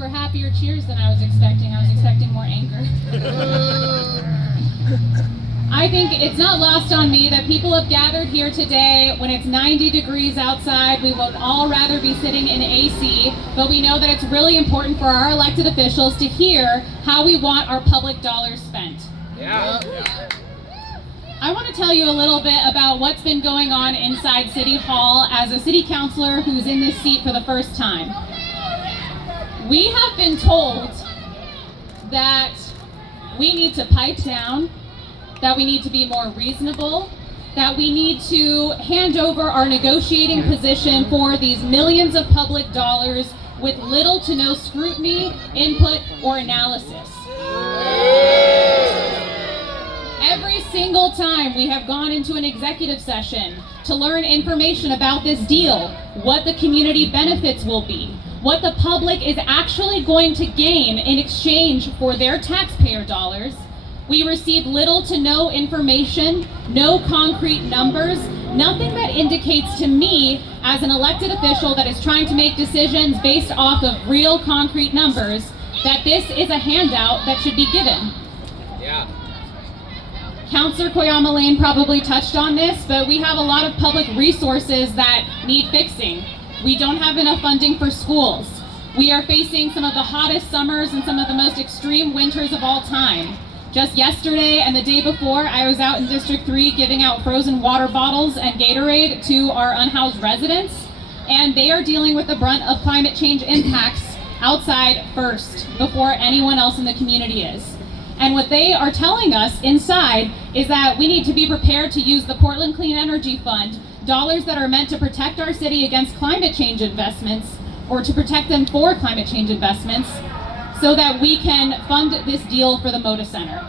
were happier cheers than I was expecting. I was expecting more anger. I think it's not lost on me that people have gathered here today when it's 90 degrees outside. We would all rather be sitting in AC, but we know that it's really important for our elected officials to hear how we want our public dollars spent. Yeah. I want to tell you a little bit about what's been going on inside City Hall as a city councilor who's in this seat for the first time. We have been told that we need to pipe down, that we need to be more reasonable, that we need to hand over our negotiating position for these millions of public dollars with little to no scrutiny, input, or analysis. Every single time we have gone into an executive session to learn information about this deal, what the community benefits will be, what the public is actually going to gain in exchange for their taxpayer dollars, we receive little to no information, no concrete numbers, nothing that indicates to me as an elected official that is trying to make decisions based off of real concrete numbers that this is a handout that should be given. Yeah. Councilor Koyama Lane probably touched on this, but we have a lot of public resources that need fixing. We don't have enough funding for schools. We are facing some of the hottest summers and some of the most extreme winters of all time. Just yesterday and the day before, I was out in District 3 giving out frozen water bottles and Gatorade to our unhoused residents, and they are dealing with the brunt of climate change impacts outside first, before anyone else in the community is. And what they are telling us inside is that we need to be prepared to use the Portland Clean Energy Fund, dollars that are meant to protect our city against climate change investments, or to protect them for climate change investments, so that we can fund this deal for the Moda Center.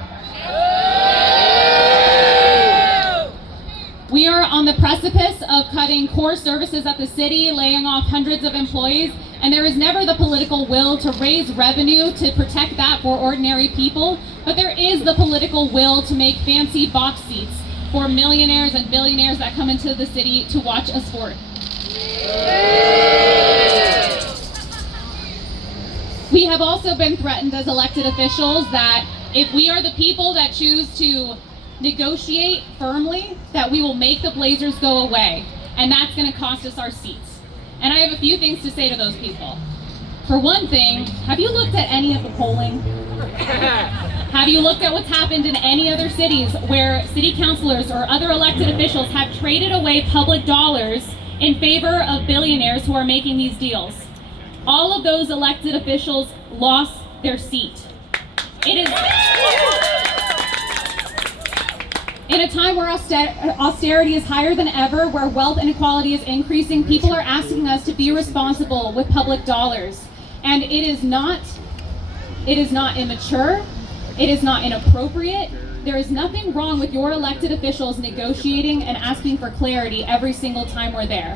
We are on the precipice of cutting core services at the city, laying off hundreds of employees, and there is never the political will to raise revenue to protect that for ordinary people, but there is the political will to make fancy box seats for millionaires and billionaires that come into the city to watch a sport. We have also been threatened as elected officials that if we are the people that choose to negotiate firmly, that we will make the Blazers go away, and that's going to cost us our seats. And I have a few things to say to those people. For one thing, have you looked at any of the polling? Have you looked at what's happened in any other cities where city councilors or other elected officials have traded away public dollars in favor of billionaires who are making these deals? All of those elected officials lost their seat. It is in a time where austerity is higher than ever, where wealth inequality is increasing, people are asking us to be responsible with public dollars. And it is not immature, it is not inappropriate. There is nothing wrong with your elected officials negotiating and asking for clarity every single time we're there.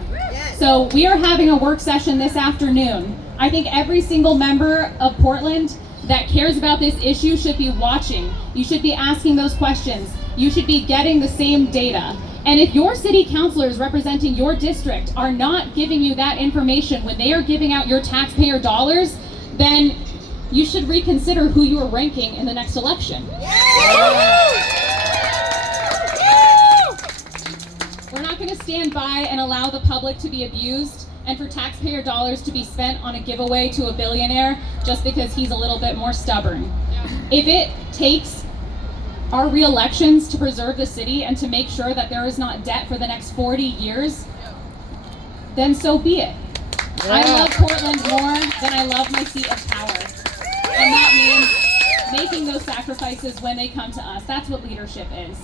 So we are having a work session this afternoon. I think every single member of Portland that cares about this issue should be watching. You should be asking those questions. You should be getting the same data. And if your city councilors representing your district are not giving you that information when they are giving out your taxpayer dollars, then you should reconsider who you are ranking in the next election. We're not going to stand by and allow the public to be abused and for taxpayer dollars to be spent on a giveaway to a billionaire just because he's a little bit more stubborn. If it takes our re-elections to preserve the city and to make sure that there is not debt for the next 40 years, then so be it. I love Portland more than I love my seat of power. And that means making those sacrifices when they come to us. That's what leadership is.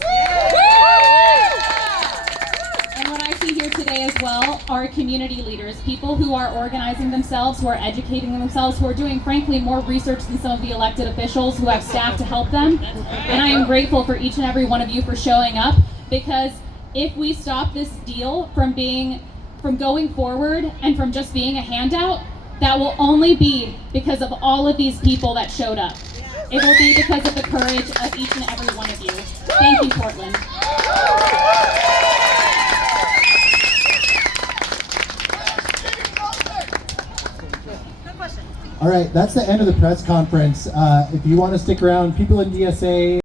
And what I see here today as well are community leaders, people who are organizing themselves, who are educating themselves, who are doing, frankly, more research than some of the elected officials who have staff to help them. And I am grateful for each and every one of you for showing up, because if we stop this deal from going forward and from just being a handout, that will only be because of all of these people that showed up. It will be because of the courage of each and every one of you. Thank you, Portland. question. All right, that's the end of the press conference. If you want to stick around, people in DSA